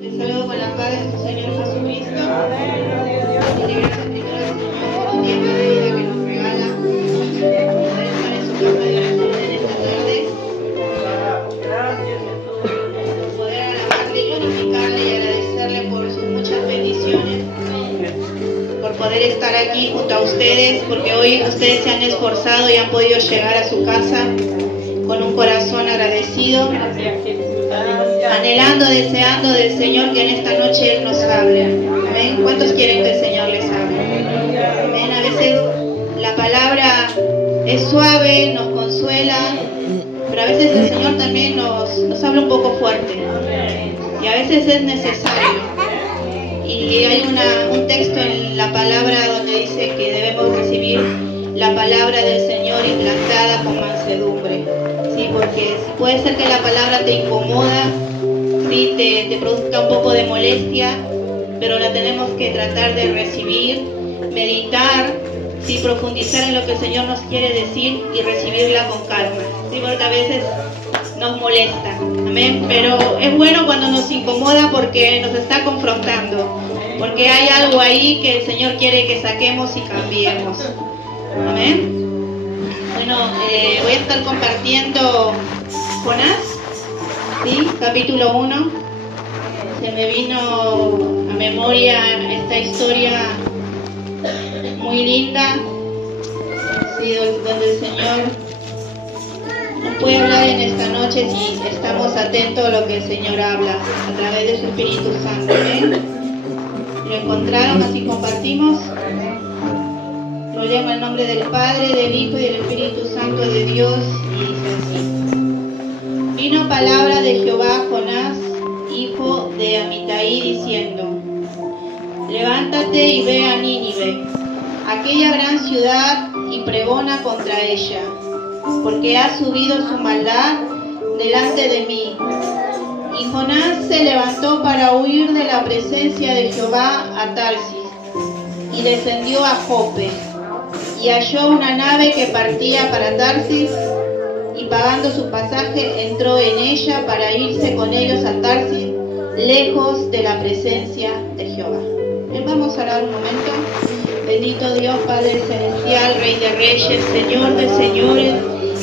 Les saludo con la paz de nuestro Señor Jesucristo. Y le gracias primero al Señor por un tiempo de vida que nos regala, poder estar en su casa de oración en esta tarde, poder alabarle, glorificarle y agradecerle por sus muchas bendiciones, por poder estar aquí junto a ustedes, porque hoy ustedes se han esforzado y han podido llegar a su casa con un corazón agradecido, anhelando, deseando del Señor que en esta noche Él nos hable. Amén. ¿Cuántos quieren que el Señor les hable? Amén. A veces la palabra es suave, nos consuela, pero a veces el Señor también nos habla un poco fuerte. Y a veces es necesario. Y hay un texto en la palabra donde dice que debemos recibir la palabra del Señor implantada con mansedumbre. Sí, porque puede ser que la palabra te incomoda, sí, te produzca un poco de molestia, pero la tenemos que tratar de recibir, meditar, sí, profundizar en lo que el Señor nos quiere decir y recibirla con calma, sí, porque a veces nos molesta, amén, pero es bueno cuando nos incomoda porque nos está confrontando, porque hay algo ahí que el Señor quiere que saquemos y cambiemos, amén. Bueno, voy a estar compartiendo Jonás, ¿sí? Capítulo 1. Se me vino a memoria esta historia muy linda, ¿sí? Donde el Señor nos puede hablar en esta noche si estamos atentos a lo que el Señor habla a través de su Espíritu Santo. ¿Eh? ¿Lo encontraron? Así compartimos. Lo llama el nombre del Padre, del Hijo y del Espíritu Santo de Dios, y dice así. Vino palabra de Jehová a Jonás, hijo de Amitai, diciendo: levántate y ve a Nínive, aquella gran ciudad, y pregona contra ella, porque ha subido su maldad delante de mí. Y Jonás se levantó para huir de la presencia de Jehová a Tarsis, y descendió a Jope. Y halló una nave que partía para Tarsis, y pagando su pasaje entró en ella para irse con ellos a Tarsis, lejos de la presencia de Jehová. Vamos a orar un momento. Bendito Dios, Padre Celestial, Rey de Reyes, Señor de Señores,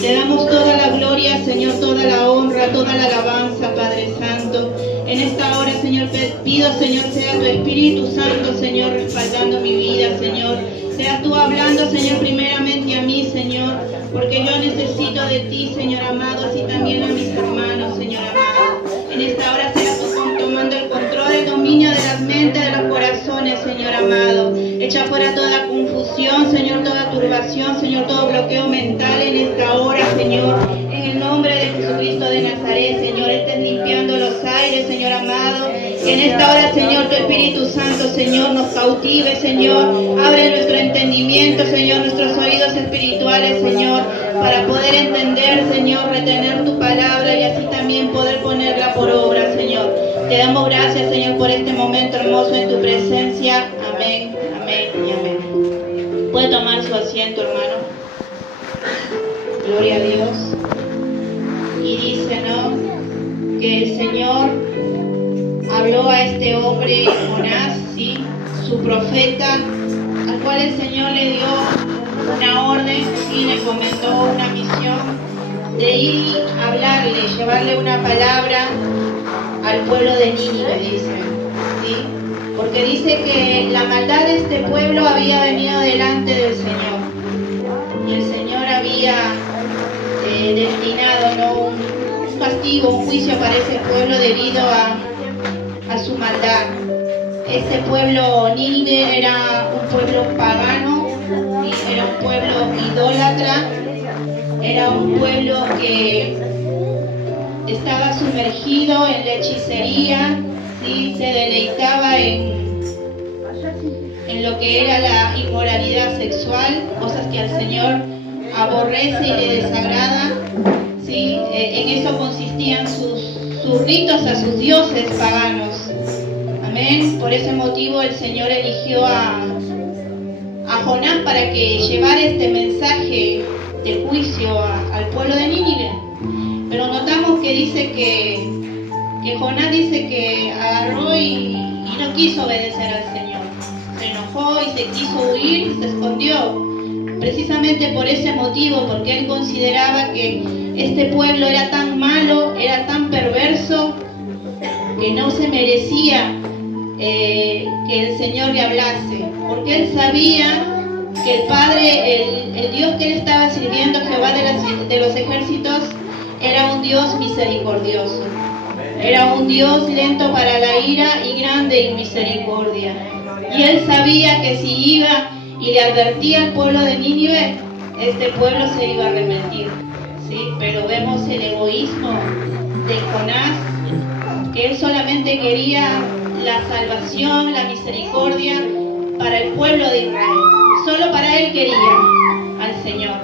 le damos toda la gloria, Señor, toda la honra, toda la alabanza, Padre Santo. En esta hora, Señor, pido, Señor, sea tu Espíritu Santo, Señor, respaldando mi vida, Señor. Seas tú hablando, Señor, primeramente a mí, Señor, porque yo necesito de ti, Señor amado, así también a mis hermanos, Señor amado. En esta hora seas tú tomando el control, el dominio de las mentes, de los corazones, Señor amado. Echa fuera toda confusión, Señor, toda turbación, Señor, todo bloqueo mental en esta hora, Señor. En el nombre de Jesucristo de Nazaret, Señor, estés limpiando los aires, Señor amado. En esta hora, Señor, tu Espíritu Santo, Señor, nos cautive, Señor. Abre nuestro entendimiento, Señor, nuestros oídos espirituales, Señor, para poder entender, Señor, retener tu palabra y así también poder ponerla por obra, Señor. Te damos gracias, Señor, por este momento hermoso en tu presencia. Amén, amén y amén. Puede tomar su asiento, hermano. Gloria a Dios. Y dice, ¿no?, que el Señor habló a este hombre, Jonás, ¿sí?, su profeta, al cual el Señor le dio una orden y le encomendó una misión de ir a hablarle, llevarle una palabra al pueblo de Nínive, dice, ¿sí? Porque dice que la maldad de este pueblo había venido delante del Señor y el Señor había destinado, ¿no?, un castigo, un juicio para ese pueblo debido a su maldad. Este pueblo Nínive era un pueblo pagano, ¿sí?, era un pueblo idólatra, era un pueblo que estaba sumergido en la hechicería, ¿sí?, se deleitaba en lo que era la inmoralidad sexual, cosas que al Señor aborrece y le desagrada, ¿sí? En eso consistían sus ritos a sus dioses paganos. Amén. Por ese motivo el Señor eligió a Jonás para que llevara este mensaje de juicio al pueblo de Nínive. Pero notamos que dice que Jonás dice que agarró quiso obedecer al Señor. Se enojó y se quiso huir y se escondió. Precisamente por ese motivo, porque él consideraba que este pueblo era tan malo, era tan perverso, que no se merecía que el Señor le hablase, porque él sabía que el Padre, el Dios que él estaba sirviendo, Jehová de los ejércitos, era un Dios misericordioso, era un Dios lento para la ira y grande en misericordia. Y él sabía que si iba y le advertía al pueblo de Nínive, este pueblo se iba a arrepentir, ¿sí? Pero vemos el egoísmo de Jonás, que él solamente quería la salvación, la misericordia para el pueblo de Israel. Solo para él quería al Señor.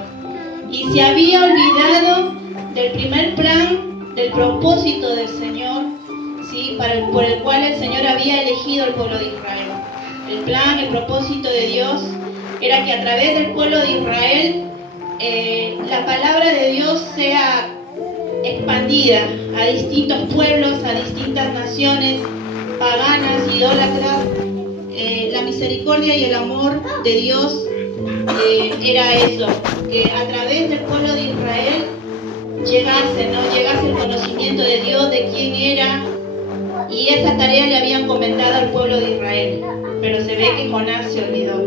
Y se había olvidado del primer plan, del propósito del Señor, ¿sí? Por el cual el Señor había elegido al pueblo de Israel. El plan, el propósito de Dios era que a través del pueblo de Israel la palabra de Dios sea expandida a distintos pueblos, a distintas naciones paganas, idólatras. La misericordia y el amor de Dios era eso, que a través del pueblo de Israel llegase el conocimiento de Dios, de quién era, y esa tarea le habían comentado al pueblo de Israel, pero se ve que Jonás se olvidó.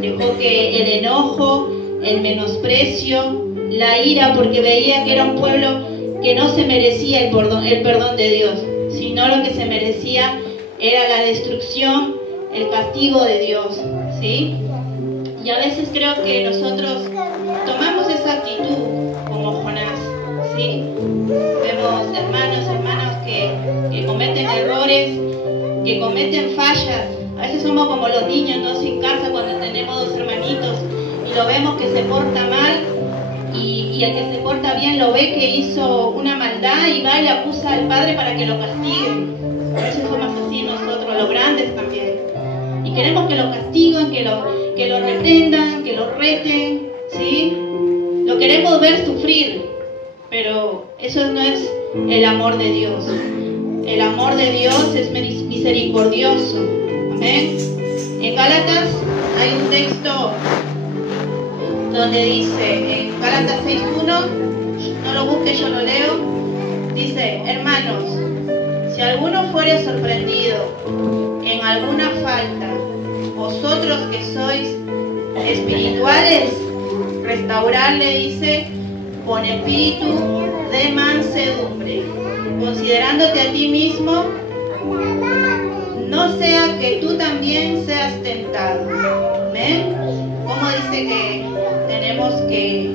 Dejó que el enojo, el menosprecio, la ira, porque veía que era un pueblo que no se merecía el perdón de Dios, sino lo que se merecía era la destrucción, el castigo de Dios, ¿sí? Y a veces creo que nosotros tomamos esa actitud como Jonás, ¿sí? Vemos hermanos que cometen errores, que cometen fallas. A veces somos como los niños, ¿no? En casa, cuando tenemos dos hermanitos y lo vemos que se porta mal, y el que se porta bien lo ve que hizo una maldad y va y le acusa al padre para que lo castiguen. A veces somos así nosotros, los grandes también. Y queremos que lo castiguen, que lo reprendan, que lo reten, ¿sí? Lo queremos ver sufrir, pero eso no es el amor de Dios. El amor de Dios es misericordioso. Amén. En Gálatas hay un texto donde dice, en Gálatas 6:1, no lo busque, yo lo leo, dice: hermanos, si alguno fuere sorprendido en alguna falta, vosotros que sois espirituales, restaurarle, dice, con espíritu de mansedumbre, considerándote a ti mismo, no sea que tú también seas tentado. ¿Amén? Como dice que tenemos que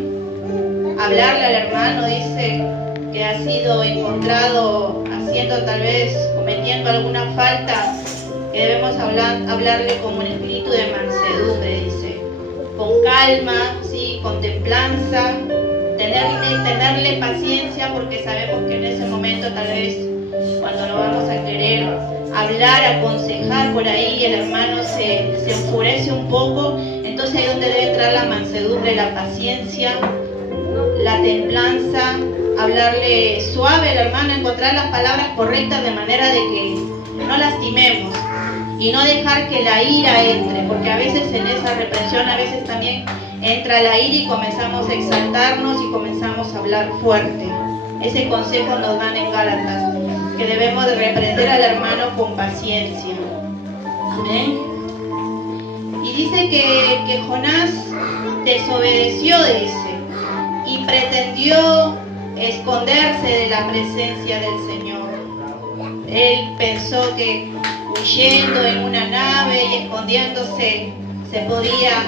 hablarle al hermano, dice que ha sido encontrado haciendo, tal vez cometiendo alguna falta, que debemos hablarle con un espíritu de mansedumbre, dice, con calma, ¿sí? Con templanza, tenerle paciencia, porque sabemos que en ese momento, tal vez cuando lo vamos a querer hablar, aconsejar por ahí, el hermano se enfurece un poco. Entonces ahí es donde debe entrar la mansedumbre, la paciencia, la templanza, hablarle suave al hermano, encontrar las palabras correctas de manera de que no lastimemos y no dejar que la ira entre, porque a veces en esa reprensión, a veces también entra la ira y comenzamos a exaltarnos y comenzamos a hablar fuerte. Ese consejo nos dan en Gálatas, que debemos de reprender al hermano con paciencia. Amén. Y dice que Jonás desobedeció, dice, y pretendió esconderse de la presencia del Señor. Él pensó que huyendo en una nave y escondiéndose se podía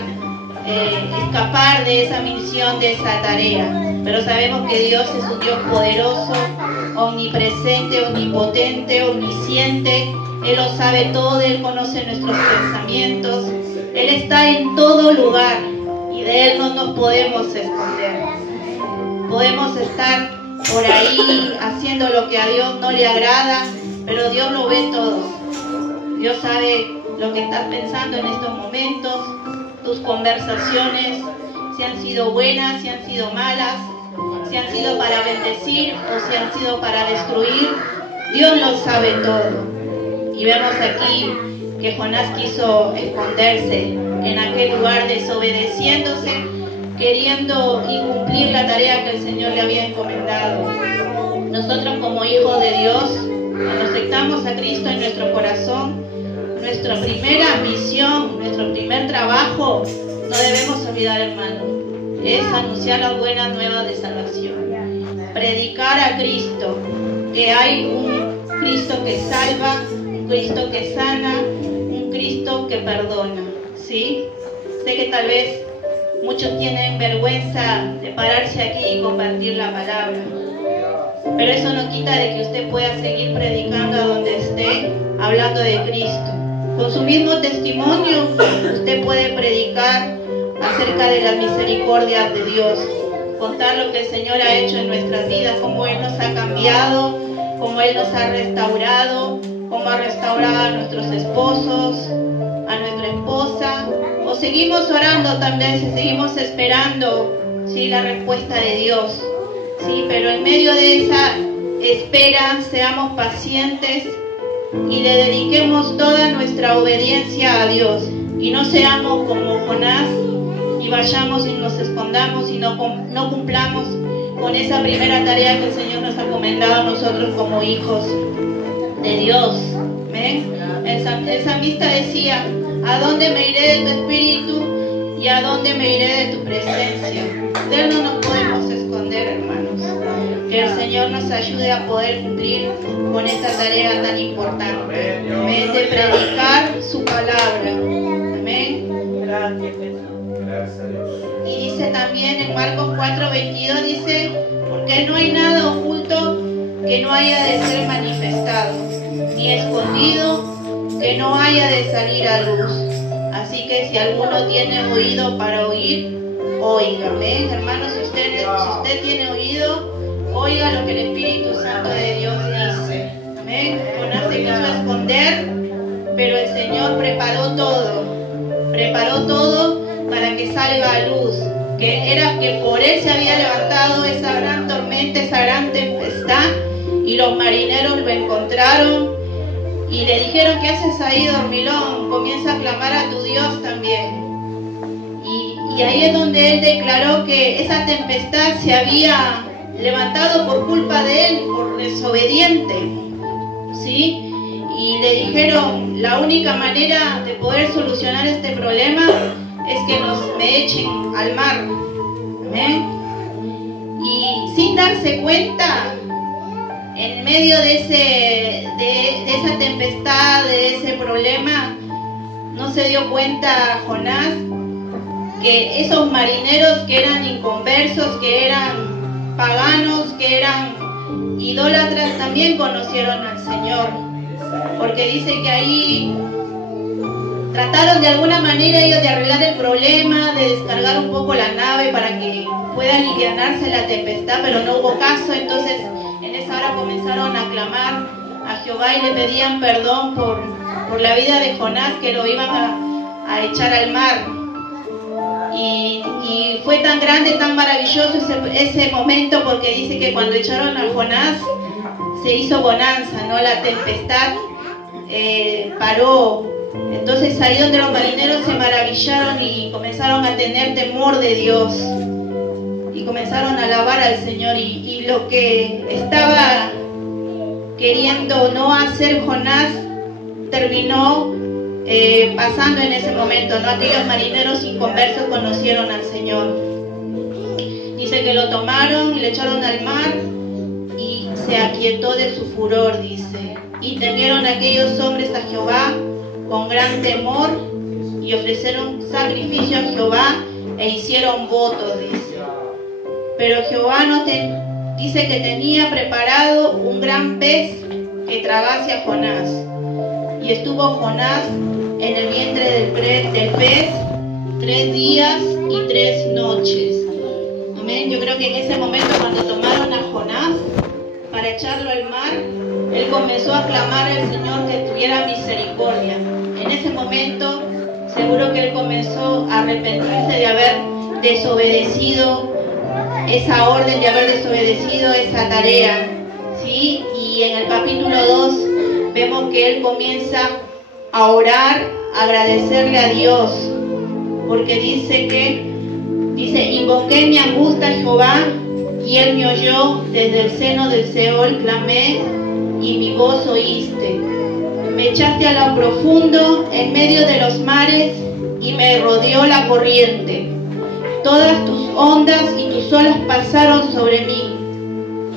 escapar de esa misión, de esa tarea. Pero sabemos que Dios es un Dios poderoso, omnipresente, omnipotente, omnisciente. Él lo sabe todo, Él conoce nuestros pensamientos, Él está en todo lugar y de Él no nos podemos esconder. Podemos estar por ahí haciendo lo que a Dios no le agrada, pero Dios lo ve todo. Dios sabe lo que estás pensando en estos momentos, tus conversaciones, si han sido buenas, si han sido malas, si han sido para bendecir o si han sido para destruir. Dios lo sabe todo. Y vemos aquí que Jonás quiso esconderse en aquel lugar, desobedeciéndose, queriendo incumplir la tarea que el Señor le había encomendado. Nosotros como hijos de Dios, cuando aceptamos a Cristo en nuestro corazón, nuestra primera misión, nuestro primer trabajo, no debemos olvidar, hermano, es anunciar las buenas nuevas de salvación. Predicar a Cristo, que hay un Cristo que salva, un Cristo que sana, un Cristo que perdona, ¿sí? Sé que tal vez muchos tienen vergüenza de pararse aquí y compartir la palabra, pero eso no quita de que usted pueda seguir predicando a donde esté, hablando de Cristo. Con su mismo testimonio, usted puede predicar acerca de las misericordias de Dios, contar lo que el Señor ha hecho en nuestras vidas, cómo Él nos ha cambiado, cómo Él nos ha restaurado, cómo ha restaurado a nuestros esposos, a nuestra esposa, o seguimos orando también, si seguimos esperando, ¿sí?, la respuesta de Dios, ¿sí? Pero en medio de esa espera, seamos pacientes y le dediquemos toda nuestra obediencia a Dios, y no seamos como Jonás y vayamos y nos escondamos y no cumplamos con esa primera tarea que el Señor nos ha encomendado a nosotros como hijos de Dios. ¿Ven? El salmista decía: ¿a dónde me iré de tu espíritu y a dónde me iré de tu presencia? De Él no nos podemos esconder, hermanos. Que el Señor nos ayude a poder cumplir con esta tarea tan importante. Amén. De predicar su palabra. Amén. Gracias a Dios. Y dice también en Marcos 4:22, dice: porque no hay nada oculto que no haya de ser manifestado, ni escondido que no haya de salir a luz. Así que si alguno tiene oído para oír, oiga. ¿Ven, hermanos? Si usted tiene oído, oiga lo que el Espíritu Santo de Dios dice. Amén. Jonás se quiso esconder, pero el Señor preparó todo para que salga a luz, que era que por Él se había levantado esa gran tormenta, esa gran tempestad, y los marineros lo encontraron y le dijeron: ¿qué haces ahí, dormilón? Comienza a clamar a tu Dios también. Y ahí es donde él declaró que esa tempestad se había levantado por culpa de él, por desobediente, ¿sí? Y le dijeron: la única manera de poder solucionar este problema es que me echen al mar. ¿Amén? Y sin darse cuenta, en medio de esa tempestad, de ese problema, no se dio cuenta Jonás que esos marineros que eran inconversos, que eran paganos, que eran idólatras, también conocieron al Señor, porque dice que ahí trataron de alguna manera ellos de arreglar el problema, de descargar un poco la nave para que pueda alivianarse la tempestad, pero no hubo caso. Entonces en esa hora comenzaron a clamar a Jehová y le pedían perdón por la vida de Jonás, que lo iban a echar al mar. Y fue tan grande, tan maravilloso ese momento, porque dice que cuando echaron a Jonás se hizo bonanza, ¿no? La tempestad paró. Entonces ahí donde los marineros se maravillaron y comenzaron a tener temor de Dios y comenzaron a alabar al Señor, y lo que estaba queriendo no hacer Jonás terminó pasando en ese momento, ¿no? Aquellos marineros inconversos conocieron al Señor. Dice que lo tomaron y le echaron al mar y se aquietó de su furor, dice. Y temieron aquellos hombres a Jehová con gran temor y ofrecieron sacrificio a Jehová e hicieron votos, dice. Pero Jehová dice que tenía preparado un gran pez que tragase a Jonás. Y estuvo Jonás en el vientre del pez 3 días y 3 noches. Amén. Yo creo que en ese momento, cuando tomaron a Jonás para echarlo al mar, él comenzó a clamar al Señor que tuviera misericordia. En ese momento seguro que él comenzó a arrepentirse de haber desobedecido esa orden, de haber desobedecido esa tarea, ¿sí? Y en el capítulo 2 vemos que él comienza a orar, a agradecerle a Dios, porque dice, invoqué mi angustia a Jehová, y él me oyó, desde el seno del Seol clamé, y mi voz oíste. Me echaste a lo profundo, en medio de los mares, y me rodeó la corriente. Todas tus ondas y tus olas pasaron sobre mí.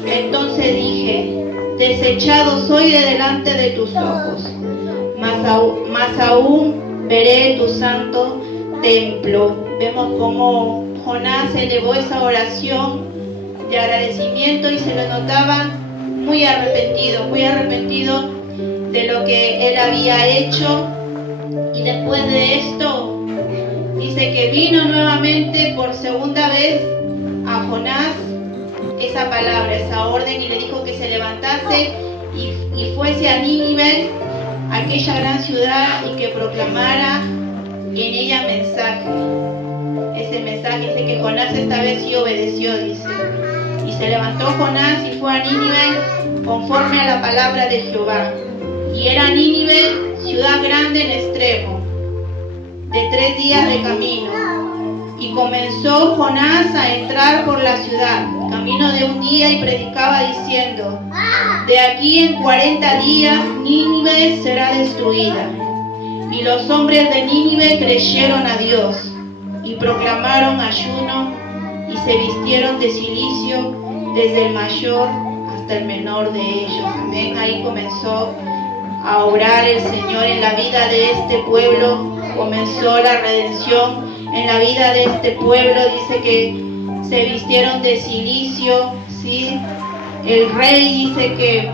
Entonces dije, desechado soy de delante de tus ojos, mas aún veré tu santo templo. Vemos cómo Jonás elevó esa oración de agradecimiento y se lo notaba muy arrepentido de lo que él había hecho. Y después de esto dice que vino nuevamente por segunda vez a Jonás esa palabra, esa orden, y le dijo que se levantase y fuese a Nínive, aquella gran ciudad, y que proclamara en ella mensaje. Ese mensaje dice que Jonás esta vez sí obedeció, dice. Y se levantó Jonás y fue a Nínive conforme a la palabra de Jehová. Y era Nínive ciudad grande en extremo, de 3 días de camino. Y comenzó Jonás a entrar por la ciudad, camino de 1 día, y predicaba diciendo, de aquí en 40 días Nínive será destruida. Y los hombres de Nínive creyeron a Dios, y proclamaron ayuno, y se vistieron de cilicio, desde el mayor hasta el menor de ellos. Amén. Ahí comenzó a obrar el Señor en la vida de este pueblo, comenzó la redención en la vida de este pueblo. Dice que se vistieron de cilicio, ¿sí? El rey dice que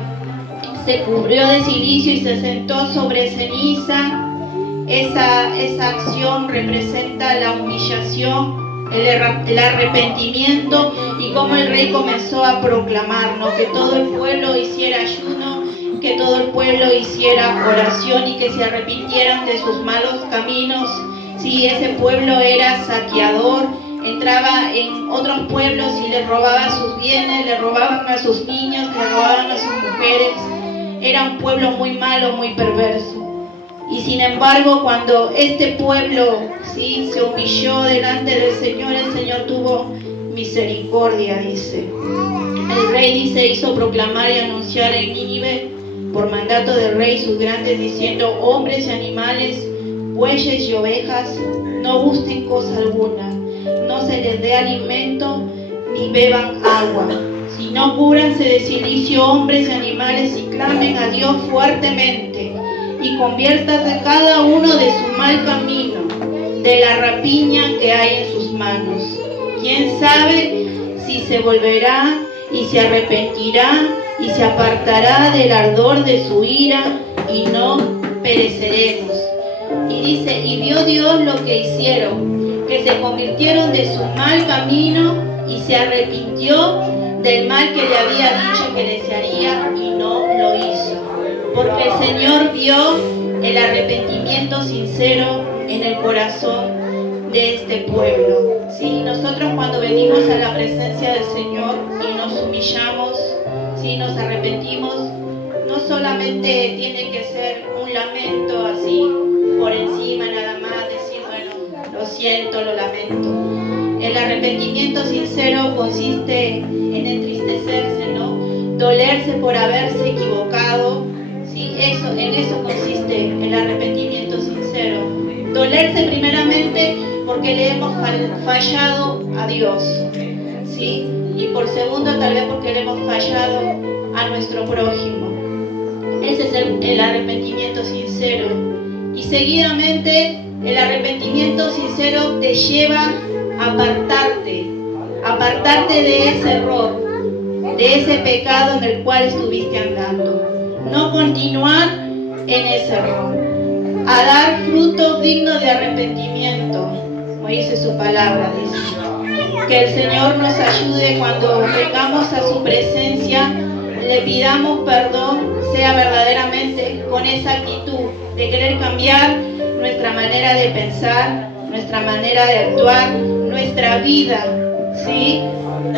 se cubrió de cilicio y se sentó sobre ceniza. Esa acción representa la humillación, el arrepentimiento, y cómo el rey comenzó a proclamar, ¿no? Que todo el pueblo hiciera ayuno, que todo el pueblo hiciera oración y que se arrepintieran de sus malos caminos. Si ese pueblo era saqueador, entraba en otros pueblos y les robaba sus bienes, le robaban a sus niños, le robaban a sus mujeres. Era un pueblo muy malo, muy perverso. Y sin embargo, cuando este pueblo, ¿sí?, se humilló delante del Señor, el Señor tuvo misericordia, dice. El rey, dice, hizo proclamar y anunciar en Nínive, por mandato del rey, sus grandes, diciendo, hombres y animales, bueyes y ovejas, no gusten cosa alguna, no se les dé alimento, ni beban agua, sino cúbranse de cilicio hombres y animales, y clamen a Dios fuertemente, y conviértase cada uno de su mal camino, de la rapiña que hay en sus manos. ¿Quién sabe si se volverá y se arrepentirá y se apartará del ardor de su ira, y no pereceremos? Y dice, y vio Dios lo que hicieron, que se convirtieron de su mal camino, y se arrepintió del mal que le había dicho que desearía, y no lo hizo. Porque el Señor vio el arrepentimiento sincero en el corazón de este pueblo. ¿Sí? Nosotros cuando venimos a la presencia del Señor y nos humillamos, ¿sí?, nos arrepentimos, no solamente tiene que ser un lamento así por encima nada más, decir, bueno, lo siento, lo lamento. El arrepentimiento sincero consiste en entristecerse, ¿no? Dolerse por haberse equivocado, ¿sí? En eso consiste el arrepentimiento sincero. Dolerse primeramente porque le hemos fallado a Dios, ¿sí? Y por segundo, tal vez porque le hemos fallado a nuestro prójimo. Ese es el arrepentimiento sincero. Y seguidamente, el arrepentimiento sincero te lleva a apartarte de ese error, de ese pecado en el cual estuviste andando. No continuar en ese error. A dar frutos dignos de arrepentimiento, como dice su palabra, dice. Que el Señor nos ayude cuando vengamos a su presencia, le pidamos perdón, sea verdaderamente con esa actitud de querer cambiar nuestra manera de pensar, nuestra manera de actuar, nuestra vida, ¿sí?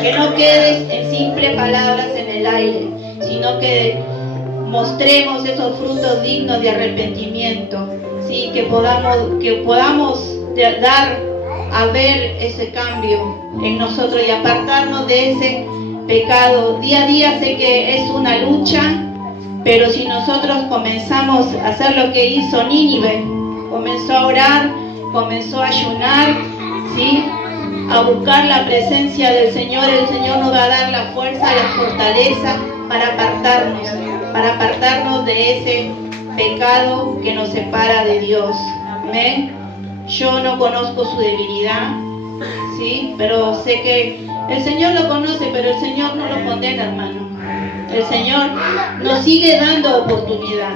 Que no quede en simples palabras en el aire, sino que mostremos esos frutos dignos de arrepentimiento, ¿sí? Que podamos dar a ver ese cambio en nosotros y apartarnos de ese pecado. Día a día sé que es una lucha, pero si nosotros comenzamos a hacer lo que hizo Nínive, comenzó a orar, comenzó a ayunar, ¿sí? A buscar la presencia del Señor, el Señor nos va a dar la fuerza y la fortaleza para apartarnos de ese pecado que nos separa de Dios. Amén. Yo no conozco su debilidad, ¿sí? Pero sé que el Señor lo conoce, pero el Señor no lo condena, hermano. El Señor nos sigue dando oportunidad.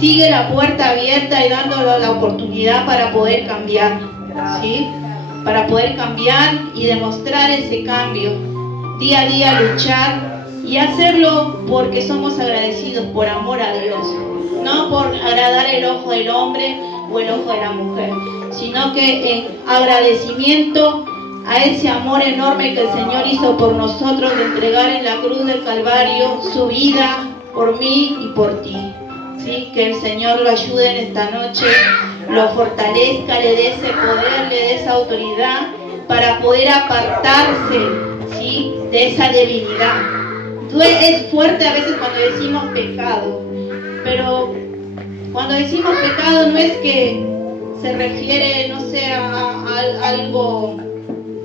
Sigue la puerta abierta y dándonos la oportunidad para poder cambiar, ¿sí? Para poder cambiar y demostrar ese cambio. Día a día luchar y hacerlo porque somos agradecidos por amor a Dios. No por agradar el ojo del hombre o el ojo de la mujer, sino que en agradecimiento a ese amor enorme que el Señor hizo por nosotros, de entregar en la cruz del Calvario su vida por mí y por ti. ¿Sí? Que el Señor lo ayude en esta noche, lo fortalezca, le dé ese poder, le dé esa autoridad para poder apartarse, ¿sí? De esa debilidad. Es fuerte a veces cuando decimos pecado, pero cuando decimos pecado no es que se refiere, no sé, a algo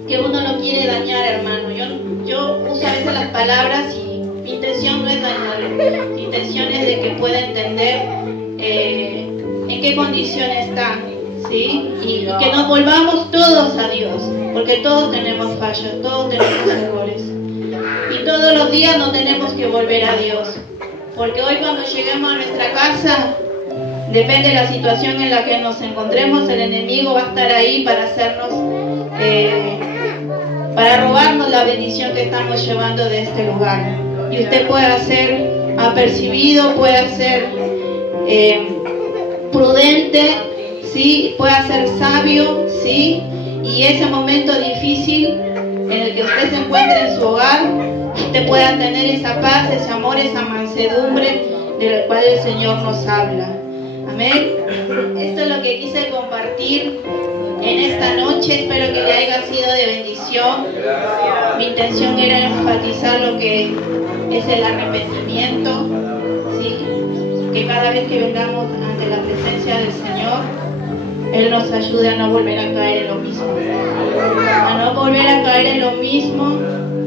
que uno no quiere dañar, hermano. Yo uso a veces las palabras y mi intención no es dañarle, mi intención es de que pueda entender en qué condición está, ¿sí? Y que nos volvamos todos a Dios, porque todos tenemos fallas, todos tenemos errores. Y todos los días nos tenemos que volver a Dios, porque hoy cuando lleguemos a nuestra casa, depende de la situación en la que nos encontremos, el enemigo va a estar ahí para hacernos, para robarnos la bendición que estamos llevando de este lugar. Y usted puede ser apercibido, puede ser prudente, ¿sí? Puede ser sabio, ¿sí? Y ese momento difícil en el que usted se encuentre en su hogar, usted pueda tener esa paz, ese amor, esa mansedumbre del cual el Señor nos habla. Amén. Esto es lo que quise compartir en esta noche. Espero que le haya sido de bendición. Mi intención era enfatizar lo que es el arrepentimiento, ¿sí? Que cada vez que vengamos ante la presencia del Señor, Él nos ayude a no volver a caer en lo mismo, a no volver a caer en lo mismo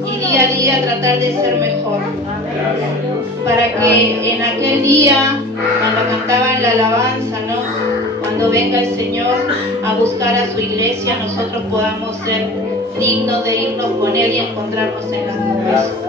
y día a día tratar de ser mejor, para que en aquel día, cuando cantaban la alabanza, ¿no? Cuando venga el Señor a buscar a su iglesia, nosotros podamos ser dignos de irnos con Él y encontrarnos en las nubes.